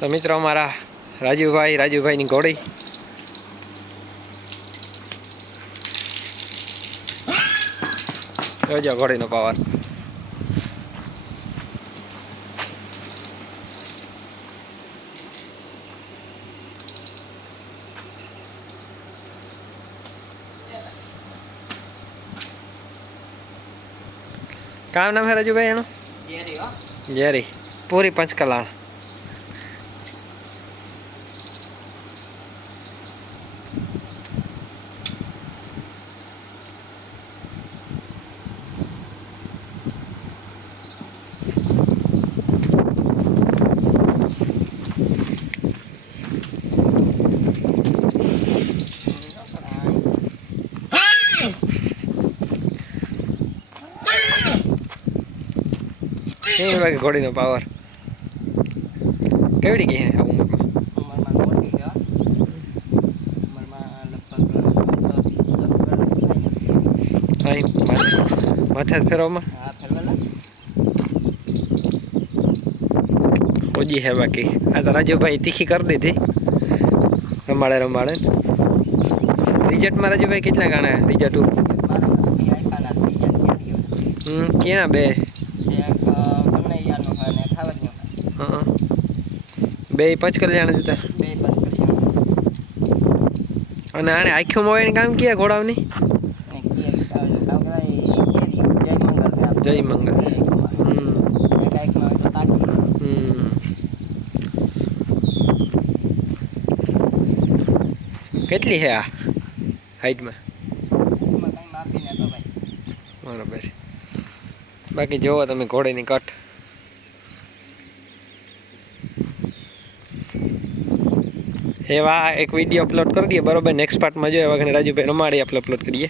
તો મિત્રો અમારા રાજુભાઈની ઘોડી જોજો ઘોડીનો પાવર. काम नाम है राजू भाई एनु? जेरी पूरी पंचकला. घोड़ी नो पावर केवड़ी की है उम्र में? माथे फेरो में ओजी है बाकी आ तो राजू भाई तीखी कर दी थी रमाड़े रमाड़े. रिजल्ट में राजू भाई कितना गाना है? रिजल्ट क्या बे બે પંચકલ્યાણ હતા અને આને આખ્યો મોવાઈને કામ કિયા ઘોડાવની જય મંગલ. કેટલી છે આ હાઈટમાં? બરાબર. બાકી જોવો તમે ઘોડીની કટ. એવા એક વિડીયો અપલોડ કરી દઈએ બરોબર. નેક્સ્ટ પાર્ટમાં જો એવા ઘણા રાજુભાઈ રમાડી આપણે અપલોડ કરીએ.